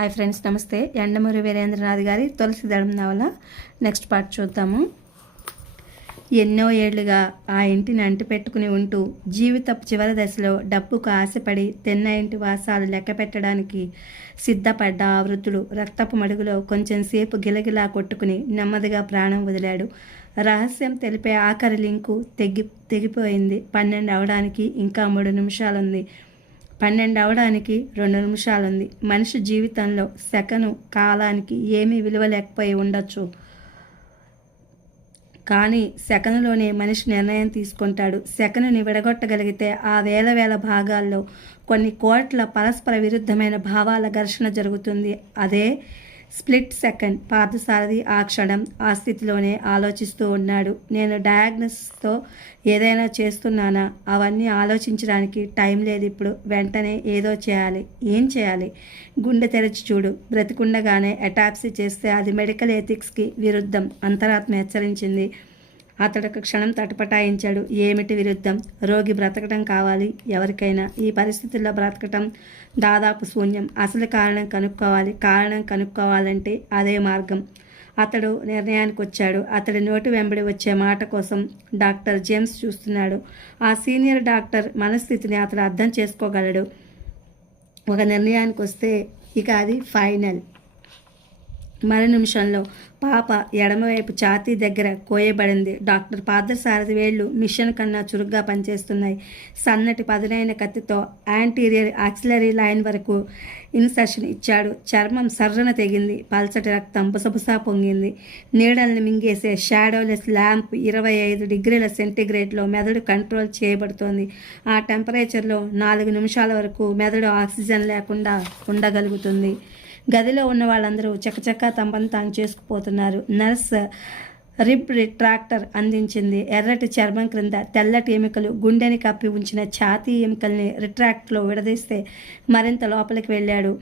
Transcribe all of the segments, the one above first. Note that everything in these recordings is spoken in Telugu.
హాయ్ ఫ్రెండ్స్ నమస్తే ఎండమూరి వీరేంద్రనాథ్ గారి తులసి దళం నవల నెక్స్ట్ పార్ట్ చూద్దాము ఎన్నో ఏళ్లుగా ఆ ఇంటిని అంటిపెట్టుకుని ఉంటూ జీవితపు చివరి దశలో డబ్బుకు ఆశపడి తిన్న ఇంటి వాసాలు లెక్క పెట్టడానికి సిద్ధపడ్డ ఆ వృద్ధుడు రక్తపు మడుగులో కొంచెంసేపు గిలగిలా కొట్టుకుని నెమ్మదిగా ప్రాణం వదిలాడు రహస్యం తెలిపే ఆఖరి లింకు తెగి తెగిపోయింది పన్నెండు అవడానికి ఇంకా మూడు నిమిషాలుంది పన్నెండు అవడానికి రెండు నిమిషాలుంది మనిషి జీవితంలో సెకను కాలానికి ఏమీ విలువ లేకపోయి ఉండొచ్చు కానీ సెకనులోనే మనిషి నిర్ణయం తీసుకుంటాడు సెకనుని విడగొట్టగలిగితే ఆ వేల వేల భాగాల్లో కొన్ని కోట్ల పరస్పర విరుద్ధమైన భావాల ఘర్షణ జరుగుతుంది అదే స్ప్లిట్ సెకండ్ పార్థసారథి ఆ క్షణం ఆ స్థితిలోనే ఆలోచిస్తూ ఉన్నాడు నేను డయాగ్నోస్తో ఏదైనా చేస్తున్నానా అవన్నీ ఆలోచించడానికి టైం లేదు ఇప్పుడు వెంటనే ఏదో చేయాలి ఏం చేయాలి గుండె తెరచి చూడు బ్రతికుండగానే అటాప్సీ చేస్తే అది మెడికల్ ఎథిక్స్కి విరుద్ధం అంతరాత్మ హెచ్చరించింది అతడు క్షణం తటపటాయించాడు ఏమిటి విరుద్ధం రోగి బ్రతకటం కావాలి ఎవరికైనా ఈ పరిస్థితుల్లో బ్రతకటం దాదాపు శూన్యం అసలు కారణం కనుక్కోవాలి కారణం కనుక్కోవాలంటే అదే మార్గం అతడు నిర్ణయానికి వచ్చాడు అతడి నోటి వెంబడి వచ్చే మాట కోసం డాక్టర్ జేమ్స్ చూస్తున్నాడు ఆ సీనియర్ డాక్టర్ మనస్థితిని అతడు అర్థం చేసుకోగలడు ఒక నిర్ణయానికి వస్తే ఇక అది ఫైనల్ మరి నిమిషంలో పాప ఎడమవైపు ఛాతీ దగ్గర కోయబడింది డాక్టర్ సారథి వేళ్లు మిషన్ కన్నా చురుగ్గా పనిచేస్తున్నాయి సన్నటి పదునైన కత్తితో యాంటీరియర్ ఆక్సిలరీ లైన్ వరకు ఇన్సర్షన్ ఇచ్చాడు చర్మం సర్రన తెగింది పల్చటి రక్తం బుసబుసా పొంగింది నీడల్ని మింగేసే షాడోలెస్ ల్యాంప్ ఇరవై ఐదు డిగ్రీల సెంటిగ్రేడ్లో మెదడు కంట్రోల్ చేయబడుతోంది ఆ టెంపరేచర్లో నాలుగు నిమిషాల వరకు మెదడు ఆక్సిజన్ లేకుండా ఉండగలుగుతుంది గదిలో ఉన్న వాళ్ళందరూ చకచకా తమను తాను చేసుకుపోతున్నారు నర్స్ రిబ్ రిట్రాక్టర్ అందించింది ఎర్రటి చర్మం క్రింద తెల్లటి ఎముకలు గుండెని కప్పి ఉంచిన ఛాతీ ఎముకల్ని రిట్రాక్ట్లో విడదీస్తే మరింత లోపలికి వెళ్ళాడు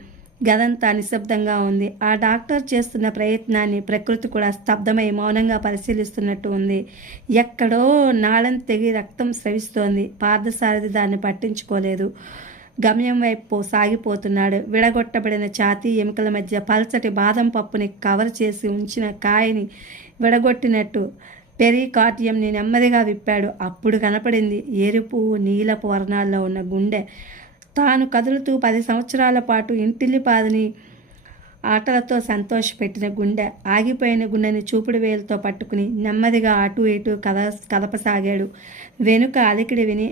గదంతా నిశ్శబ్దంగా ఉంది ఆ డాక్టర్ చేస్తున్న ప్రయత్నాన్ని ప్రకృతి కూడా స్తబ్దమై మౌనంగా పరిశీలిస్తున్నట్టు ఉంది ఎక్కడో నాళం తెగి రక్తం స్రవిస్తోంది పార్థసారథి దాన్ని పట్టించుకోలేదు గమ్యం వైపు సాగిపోతున్నాడు విడగొట్టబడిన ఛాతీ ఎముకల మధ్య పల్చటి బాదం పప్పుని కవర్ చేసి ఉంచిన కాయని విడగొట్టినట్టు పెరికార్డియంని నెమ్మదిగా విప్పాడు అప్పుడు కనపడింది ఎరుపు నీలపు వర్ణాల్లో ఉన్న గుండె తాను కదులుతూ పది సంవత్సరాల పాటు ఇంటిల్లిపాదిని ఆటలతో సంతోషపెట్టిన గుండె ఆగిపోయిన గుండెని చూపుడు వేలతో పట్టుకుని నెమ్మదిగా అటు ఇటు కద కదపసాగాడు వెనుక అలికిడి విని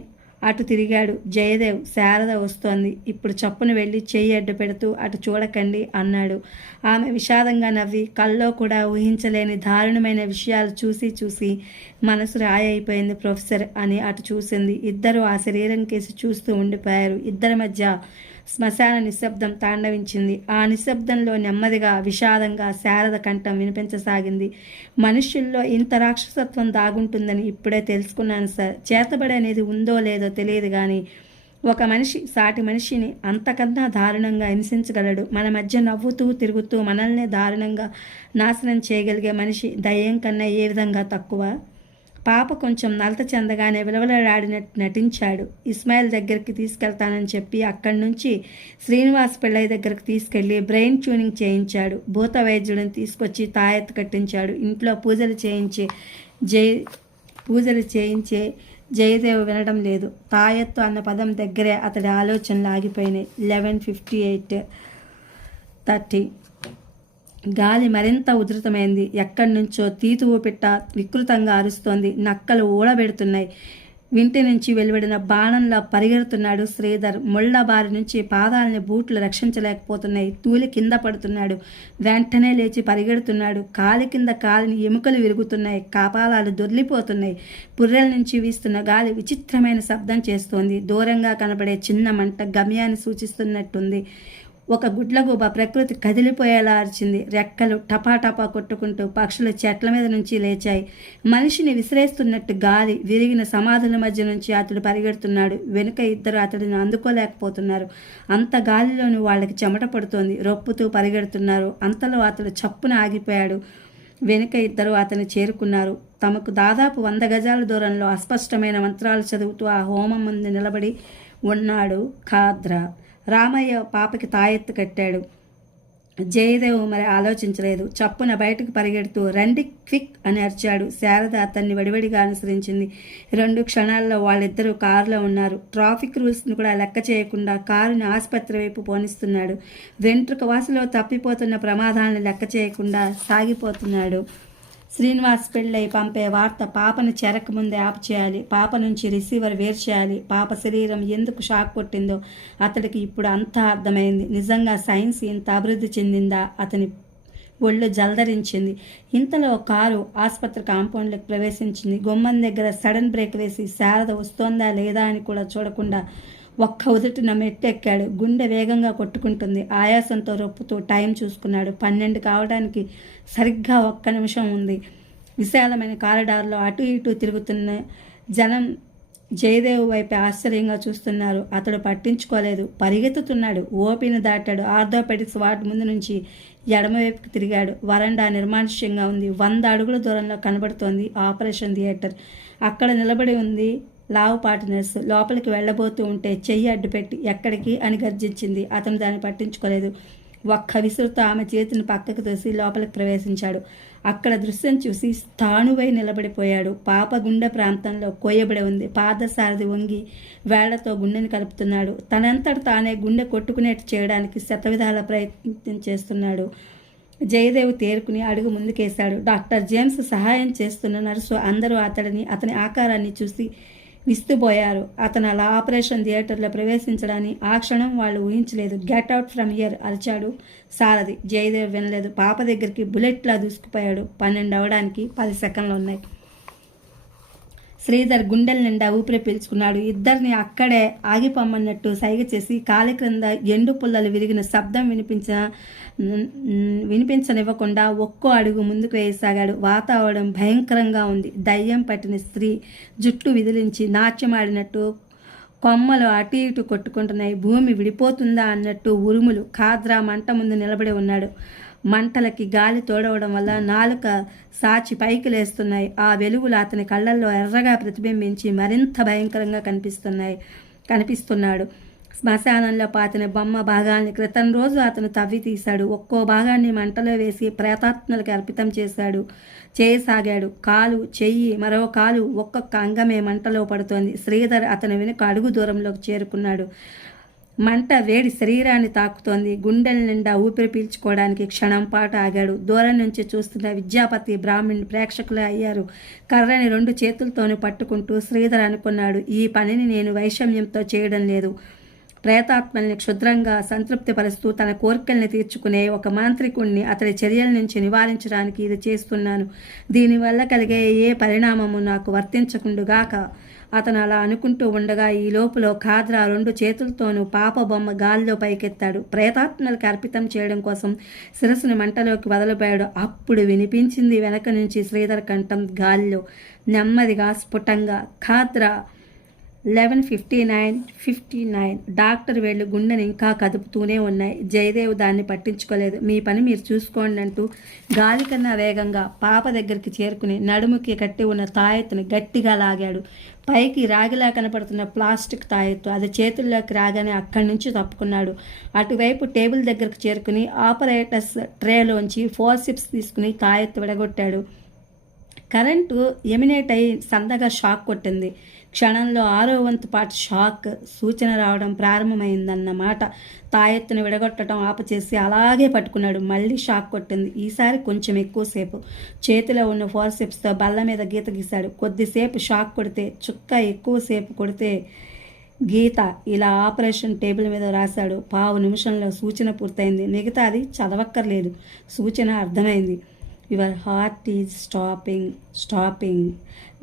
అటు తిరిగాడు జయదేవ్ శారద వస్తోంది ఇప్పుడు చప్పున వెళ్ళి చేయి అడ్డు పెడుతూ అటు చూడకండి అన్నాడు ఆమె విషాదంగా నవ్వి కల్లో కూడా ఊహించలేని దారుణమైన విషయాలు చూసి చూసి మనసు రాయైపోయింది ప్రొఫెసర్ అని అటు చూసింది ఇద్దరు ఆ శరీరం కేసి చూస్తూ ఉండిపోయారు ఇద్దరి మధ్య శ్మశాన నిశ్శబ్దం తాండవించింది ఆ నిశ్శబ్దంలో నెమ్మదిగా విషాదంగా శారద కంఠం వినిపించసాగింది మనుష్యుల్లో ఇంత రాక్షసత్వం దాగుంటుందని ఇప్పుడే తెలుసుకున్నాను సార్ చేతబడి అనేది ఉందో లేదో తెలియదు కానీ ఒక మనిషి సాటి మనిషిని అంతకన్నా దారుణంగా హింసించగలడు మన మధ్య నవ్వుతూ తిరుగుతూ మనల్ని దారుణంగా నాశనం చేయగలిగే మనిషి దయ్యం కన్నా ఏ విధంగా తక్కువ పాప కొంచెం నలత చెందగానే విలవలలాడినట్టు నటించాడు ఇస్మాయిల్ దగ్గరికి తీసుకెళ్తానని చెప్పి అక్కడి నుంచి శ్రీనివాస్ పిళ్ళయ్య దగ్గరకు తీసుకెళ్లి బ్రెయిన్ ట్యూనింగ్ చేయించాడు భూత వైద్యుడిని తీసుకొచ్చి తాయెత్తు కట్టించాడు ఇంట్లో పూజలు చేయించి జై పూజలు చేయించే జయదేవ్ వినడం లేదు తాయెత్తు అన్న పదం దగ్గరే అతడి ఆలోచనలు ఆగిపోయినాయి లెవెన్ ఫిఫ్టీ ఎయిట్ థర్టీ గాలి మరింత ఉధృతమైంది ఎక్కడి నుంచో తీతు పిట్ట వికృతంగా అరుస్తోంది నక్కలు ఊడబెడుతున్నాయి వింటి నుంచి వెలువడిన బాణంలో పరిగెడుతున్నాడు శ్రీధర్ ముళ్ళ బారి నుంచి పాదాలని బూట్లు రక్షించలేకపోతున్నాయి తూలి కింద పడుతున్నాడు వెంటనే లేచి పరిగెడుతున్నాడు కాలి కింద కాలిని ఎముకలు విరుగుతున్నాయి కాపాలాలు దొర్లిపోతున్నాయి పుర్రెల నుంచి వీస్తున్న గాలి విచిత్రమైన శబ్దం చేస్తోంది దూరంగా కనబడే చిన్న మంట గమ్యాన్ని సూచిస్తున్నట్టుంది ఒక గుడ్లగూబ ప్రకృతి కదిలిపోయేలా అరిచింది రెక్కలు టపాటపా కొట్టుకుంటూ పక్షులు చెట్ల మీద నుంచి లేచాయి మనిషిని విసిరేస్తున్నట్టు గాలి విరిగిన సమాధుల మధ్య నుంచి అతడు పరిగెడుతున్నాడు వెనుక ఇద్దరు అతడిని అందుకోలేకపోతున్నారు అంత గాలిలోని వాళ్ళకి చెమట పడుతోంది రొప్పుతూ పరిగెడుతున్నారు అంతలో అతడు చప్పున ఆగిపోయాడు వెనుక ఇద్దరు అతను చేరుకున్నారు తమకు దాదాపు వంద గజాల దూరంలో అస్పష్టమైన మంత్రాలు చదువుతూ ఆ హోమం ముందు నిలబడి ఉన్నాడు ఖాద్రా రామయ్య పాపకి తాయెత్తు కట్టాడు జయదేవ్ మరి ఆలోచించలేదు చప్పున బయటకు పరిగెడుతూ రండి క్విక్ అని అరిచాడు శారద అతన్ని వడివడిగా అనుసరించింది రెండు క్షణాల్లో వాళ్ళిద్దరూ కారులో ఉన్నారు ట్రాఫిక్ రూల్స్ను కూడా లెక్క చేయకుండా కారుని ఆసుపత్రి వైపు పోనిస్తున్నాడు వెంట్రుక వాసులో తప్పిపోతున్న ప్రమాదాలను లెక్క చేయకుండా సాగిపోతున్నాడు శ్రీనివాస్ పెళ్ళై పంపే వార్త పాపను ముందే ఆపు చేయాలి పాప నుంచి రిసీవర్ వేరు చేయాలి పాప శరీరం ఎందుకు షాక్ కొట్టిందో అతడికి ఇప్పుడు అంతా అర్థమైంది నిజంగా సైన్స్ ఇంత అభివృద్ధి చెందిందా అతని ఒళ్ళు జల్దరించింది ఇంతలో కారు ఆసుపత్రి కాంపౌండ్లోకి ప్రవేశించింది గుమ్మం దగ్గర సడన్ బ్రేక్ వేసి శారద వస్తోందా లేదా అని కూడా చూడకుండా ఒక్క ఉదుటిన మెట్టెక్కాడు గుండె వేగంగా కొట్టుకుంటుంది ఆయాసంతో రొప్పుతూ టైం చూసుకున్నాడు పన్నెండు కావడానికి సరిగ్గా ఒక్క నిమిషం ఉంది విశాలమైన కారిడార్లో అటు ఇటు తిరుగుతున్న జనం జయదేవ్ వైపు ఆశ్చర్యంగా చూస్తున్నారు అతడు పట్టించుకోలేదు పరిగెత్తుతున్నాడు ఓపిని దాటాడు ఆర్థోపెడిక్స్ వార్డ్ ముందు నుంచి ఎడమవైపుకి తిరిగాడు వరండా నిర్మానుష్యంగా ఉంది వంద అడుగుల దూరంలో కనబడుతోంది ఆపరేషన్ థియేటర్ అక్కడ నిలబడి ఉంది లావ్ పార్ట్నర్స్ లోపలికి వెళ్ళబోతూ ఉంటే చెయ్యి అడ్డుపెట్టి ఎక్కడికి అని గర్జించింది అతను దాన్ని పట్టించుకోలేదు ఒక్క విసురుతో ఆమె చేతిని పక్కకు తోసి లోపలికి ప్రవేశించాడు అక్కడ దృశ్యం చూసి స్థానువై నిలబడిపోయాడు పాప గుండె ప్రాంతంలో కోయబడి ఉంది పాదసారథి వంగి వేళ్లతో గుండెని కలుపుతున్నాడు తనంతట తానే గుండె కొట్టుకునేట్టు చేయడానికి శతవిధాల ప్రయత్నం చేస్తున్నాడు జయదేవ్ తేరుకుని అడుగు ముందుకేశాడు డాక్టర్ జేమ్స్ సహాయం చేస్తున్న నర్సు అందరూ అతడిని అతని ఆకారాన్ని చూసి విస్తుపోయారు అతను అలా ఆపరేషన్ థియేటర్లో ప్రవేశించడాన్ని ఆ క్షణం వాళ్ళు ఊహించలేదు గెట్ అవుట్ ఫ్రమ్ ఇయర్ అరిచాడు సారథి జయదేవ్ వినలేదు పాప దగ్గరికి బుల్లెట్లా దూసుకుపోయాడు పన్నెండు అవడానికి పది సెకండ్లు ఉన్నాయి శ్రీధర్ గుండెల నిండా ఊపిరి పీల్చుకున్నాడు ఇద్దరిని అక్కడే ఆగిపోమన్నట్టు సైగ చేసి కాలి క్రింద ఎండు పుల్లలు విరిగిన శబ్దం వినిపించిన వినిపించనివ్వకుండా ఒక్కో అడుగు ముందుకు వేయసాగాడు వాతావరణం భయంకరంగా ఉంది దయ్యం పట్టిన స్త్రీ జుట్టు విదిలించి నాట్యమాడినట్టు కొమ్మలు అటు ఇటు కొట్టుకుంటున్నాయి భూమి విడిపోతుందా అన్నట్టు ఉరుములు ఖాద్రా మంట ముందు నిలబడి ఉన్నాడు మంటలకి గాలి తోడవడం వల్ల నాలుక సాచి పైకి లేస్తున్నాయి ఆ వెలుగులు అతని కళ్ళల్లో ఎర్రగా ప్రతిబింబించి మరింత భయంకరంగా కనిపిస్తున్నాయి కనిపిస్తున్నాడు శ్మశానంలో పాతిన బొమ్మ భాగాల్ని క్రితం రోజు అతను తవ్వి తీశాడు ఒక్కో భాగాన్ని మంటలో వేసి ప్రేతాత్మలకు అర్పితం చేశాడు చేయసాగాడు కాలు చెయ్యి మరో కాలు ఒక్కొక్క అంగమే మంటలో పడుతోంది శ్రీధర్ అతని వెనుక అడుగు దూరంలోకి చేరుకున్నాడు మంట వేడి శరీరాన్ని తాకుతోంది గుండెల నిండా ఊపిరి పీల్చుకోవడానికి క్షణం పాటు ఆగాడు దూరం నుంచి చూస్తున్న విద్యాపతి బ్రాహ్మణ్ ప్రేక్షకులు అయ్యారు కర్రని రెండు చేతులతోనూ పట్టుకుంటూ శ్రీధర్ అనుకున్నాడు ఈ పనిని నేను వైషమ్యంతో చేయడం లేదు ప్రేతాత్మల్ని క్షుద్రంగా సంతృప్తిపరుస్తూ తన కోరికల్ని తీర్చుకునే ఒక మాంత్రికుణ్ణి అతడి చర్యల నుంచి నివారించడానికి ఇది చేస్తున్నాను దీనివల్ల కలిగే ఏ పరిణామము నాకు వర్తించకుండుగాక అతను అలా అనుకుంటూ ఉండగా ఈ లోపల ఖాద్రా రెండు చేతులతోనూ పాప బొమ్మ గాల్లో పైకెత్తాడు ప్రేతాత్మలకు అర్పితం చేయడం కోసం శిరస్సును మంటలోకి వదలిపోయాడు అప్పుడు వినిపించింది వెనక నుంచి శ్రీధర్ కంఠం గాల్లో నెమ్మదిగా స్ఫుటంగా ఖాద్రా eleven fifty nine fifty nine doctor వేళ్ళు గుండెని ఇంకా కదుపుతూనే ఉన్నాయి జయదేవ్ దాన్ని పట్టించుకోలేదు మీ పని మీరు చూసుకోండి అంటూ గాలి కన్నా వేగంగా పాప దగ్గరికి చేరుకుని నడుముకి కట్టి ఉన్న తాయెత్తుని గట్టిగా లాగాడు పైకి రాగిలా కనపడుతున్న ప్లాస్టిక్ తాయెత్తు అది చేతుల్లోకి రాగానే అక్కడి నుంచి తప్పుకున్నాడు అటువైపు టేబుల్ దగ్గరకు చేరుకుని ఆపరేటర్స్ ట్రేలోంచి ఫోర్ సిప్స్ తీసుకుని తాయెత్తు విడగొట్టాడు కరెంటు ఎమినేట్ అయి సందగా షాక్ కొట్టింది క్షణంలో ఆరో వంతు పాటు షాక్ సూచన రావడం ప్రారంభమైందన్నమాట తాయెత్తును విడగొట్టడం ఆపచేసి అలాగే పట్టుకున్నాడు మళ్ళీ షాక్ కొట్టింది ఈసారి కొంచెం ఎక్కువసేపు చేతిలో ఉన్న ఫోర్సెప్స్తో బల్ల మీద గీత గీశాడు కొద్దిసేపు షాక్ కొడితే చుక్క ఎక్కువసేపు కొడితే గీత ఇలా ఆపరేషన్ టేబుల్ మీద రాశాడు పావు నిమిషంలో సూచన పూర్తయింది మిగతా అది చదవక్కర్లేదు సూచన అర్థమైంది your heart is stopping stopping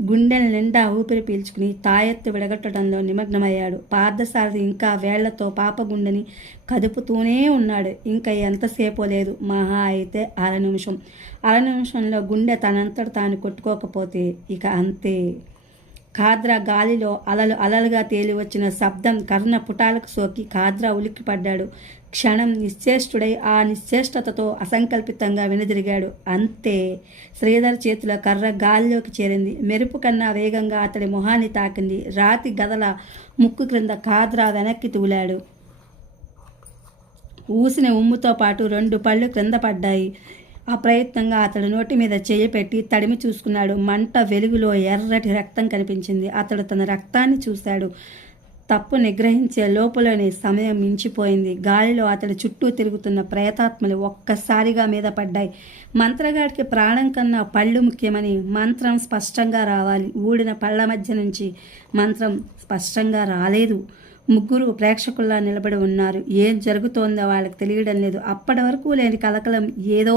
గుండెల నిండా ఊపిరి పీల్చుకుని తాయెత్తు విడగట్టడంలో నిమగ్నమయ్యాడు పార్థసారథి ఇంకా వేళ్లతో పాప గుండెని కదుపుతూనే ఉన్నాడు ఇంకా ఎంతసేపు లేదు మహా అయితే అర నిమిషం అర నిమిషంలో గుండె తనంతట తాను కొట్టుకోకపోతే ఇక అంతే ఖాద్రా గాలిలో అలలు అలలుగా తేలివచ్చిన శబ్దం కర్ణ పుటాలకు సోకి కాద్రా ఉలిక్కిపడ్డాడు క్షణం నిశ్చేష్టుడై ఆ నిశ్చేష్టతతో అసంకల్పితంగా వెనుదిరిగాడు అంతే శ్రీధర్ చేతిలో కర్ర గాలిలోకి చేరింది మెరుపు కన్నా వేగంగా అతడి మొహాన్ని తాకింది రాతి గదల ముక్కు క్రింద కాద్రా వెనక్కి తూలాడు ఊసిన ఉమ్ముతో పాటు రెండు పళ్ళు క్రింద పడ్డాయి అప్రయత్నంగా అతడు నోటి మీద చేయి పెట్టి తడిమి చూసుకున్నాడు మంట వెలుగులో ఎర్రటి రక్తం కనిపించింది అతడు తన రక్తాన్ని చూశాడు తప్పు నిగ్రహించే లోపలనే సమయం మించిపోయింది గాలిలో అతడి చుట్టూ తిరుగుతున్న ప్రేతాత్మలు ఒక్కసారిగా మీద పడ్డాయి మంత్రగాడికి ప్రాణం కన్నా పళ్ళు ముఖ్యమని మంత్రం స్పష్టంగా రావాలి ఊడిన పళ్ళ మధ్య నుంచి మంత్రం స్పష్టంగా రాలేదు ముగ్గురు ప్రేక్షకుల్లా నిలబడి ఉన్నారు ఏం జరుగుతోందో వాళ్ళకి తెలియడం లేదు అప్పటి వరకు లేని కలకలం ఏదో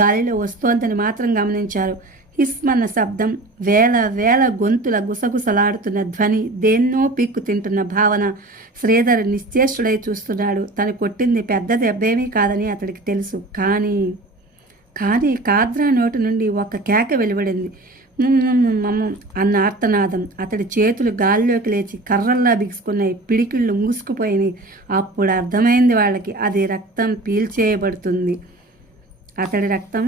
గాలిలో వస్తోందని మాత్రం గమనించారు హిస్మన్న శబ్దం వేల వేల గొంతుల గుసగుసలాడుతున్న ధ్వని దేన్నో పీక్కు తింటున్న భావన శ్రీధర్ నిశ్చేష్టుడై చూస్తున్నాడు తను కొట్టింది పెద్ద దెబ్బేమీ కాదని అతడికి తెలుసు కానీ కానీ కాద్రా నోటి నుండి ఒక కేక వెలువడింది అన్న ఆర్తనాదం అతడి చేతులు గాల్లోకి లేచి కర్రల్లా బిగుసుకున్నాయి పిడికిళ్ళు మూసుకుపోయినాయి అప్పుడు అర్థమైంది వాళ్ళకి అది రక్తం పీల్చేయబడుతుంది అతడి రక్తం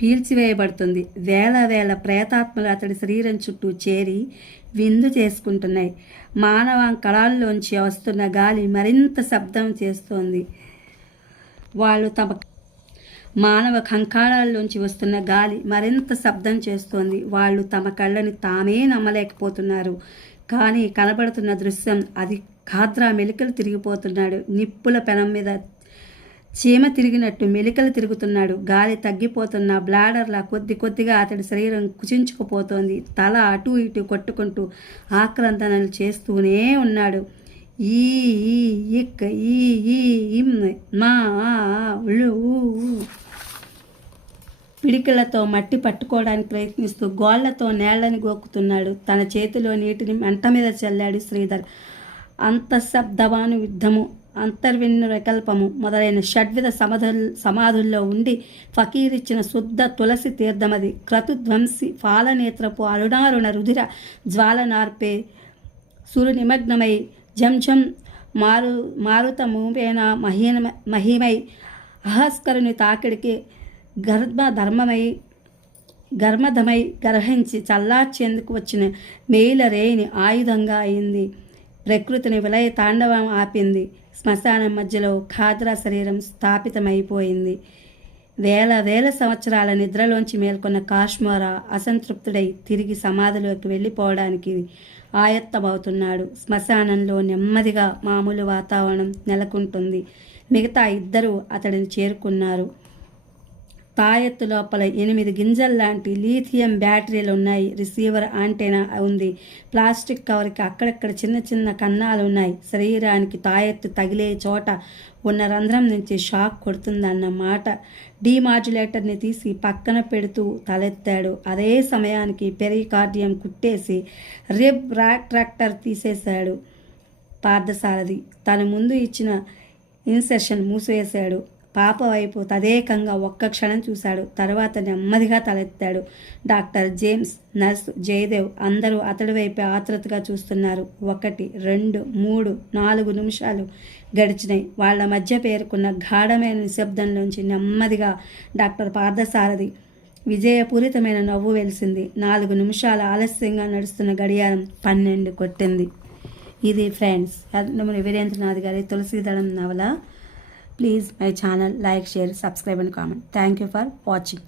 పీల్చివేయబడుతుంది వేల వేల ప్రేతాత్మలు అతడి శరీరం చుట్టూ చేరి విందు చేసుకుంటున్నాయి మానవ కళాల్లోంచి వస్తున్న గాలి మరింత శబ్దం చేస్తోంది వాళ్ళు తమ మానవ కంకాళాల్లోంచి వస్తున్న గాలి మరింత శబ్దం చేస్తోంది వాళ్ళు తమ కళ్ళని తామే నమ్మలేకపోతున్నారు కానీ కనబడుతున్న దృశ్యం అది ఖాద్రా మెలికలు తిరిగిపోతున్నాడు నిప్పుల పెనం మీద చీమ తిరిగినట్టు మెలికలు తిరుగుతున్నాడు గాలి తగ్గిపోతున్న బ్లాడర్లా కొద్ది కొద్దిగా అతడి శరీరం కుచించుకుపోతోంది తల అటు ఇటు కొట్టుకుంటూ ఆక్రందనలు చేస్తూనే ఉన్నాడు ఈ ఇక్ ఈ ఇమ్ మా పిడికిలతో మట్టి పట్టుకోవడానికి ప్రయత్నిస్తూ గోళ్లతో నేలని గోక్కుతున్నాడు తన చేతిలో నీటిని మంట మీద చల్లాడు శ్రీధర్ అంతఃశబ్దవాను యుద్ధము అంతర్విన్న వికల్పము మొదలైన షడ్విధ సమధుల్ సమాధుల్లో ఉండి ఫకీరిచ్చిన శుద్ధ తులసి తీర్థమది క్రతుధ్వంసి ఫాలనేత్రపు అరుణారుణ రుధిర జ్వాలనార్పే సురు నిమగ్నమై జంజం మారు మారుత మారుతమూపేన మహీన మహిమై అహస్కరుని తాకిడికి గర్భ ధర్మమై గర్మధమై గ్రహించి చల్లార్చేందుకు వచ్చిన మేల రేయిని ఆయుధంగా అయింది ప్రకృతిని విలయ తాండవం ఆపింది శ్మశానం మధ్యలో ఖాద్రా శరీరం స్థాపితమైపోయింది వేల వేల సంవత్సరాల నిద్రలోంచి మేల్కొన్న కాశ్మోర అసంతృప్తుడై తిరిగి సమాధిలోకి వెళ్ళిపోవడానికి ఆయత్తమవుతున్నాడు శ్మశానంలో నెమ్మదిగా మామూలు వాతావరణం నెలకొంటుంది మిగతా ఇద్దరూ అతడిని చేరుకున్నారు తాయెత్తు లోపల ఎనిమిది గింజల లాంటి లీథియం బ్యాటరీలు ఉన్నాయి రిసీవర్ ఆంటెనా ఉంది ప్లాస్టిక్ కవర్కి అక్కడక్కడ చిన్న చిన్న కన్నాలు ఉన్నాయి శరీరానికి తాయెత్తు తగిలే చోట ఉన్న రంధ్రం నుంచి షాక్ కొడుతుందన్న మాట డీమాడ్యులేటర్ని తీసి పక్కన పెడుతూ తలెత్తాడు అదే సమయానికి పెరికార్డియం కుట్టేసి రిబ్ ట్రాక్టర్ తీసేశాడు పార్థసారథి తన ముందు ఇచ్చిన ఇన్సెషన్ మూసివేశాడు పాప వైపు తదేకంగా ఒక్క క్షణం చూశాడు తర్వాత నెమ్మదిగా తలెత్తాడు డాక్టర్ జేమ్స్ నర్సు జయదేవ్ అందరూ అతడి వైపే ఆతృతగా చూస్తున్నారు ఒకటి రెండు మూడు నాలుగు నిమిషాలు గడిచినాయి వాళ్ళ మధ్య పేర్కొన్న గాఢమైన నిశ్శబ్దంలోంచి నెమ్మదిగా డాక్టర్ పార్థసారథి విజయపూరితమైన నవ్వు వెలిసింది నాలుగు నిమిషాలు ఆలస్యంగా నడుస్తున్న గడియారం పన్నెండు కొట్టింది ఇది ఫ్రెండ్స్ వీరేంద్రనాథ్ గారి తులసీదళం నవల Please my channel, like, share, subscribe and comment. Thank you for watching.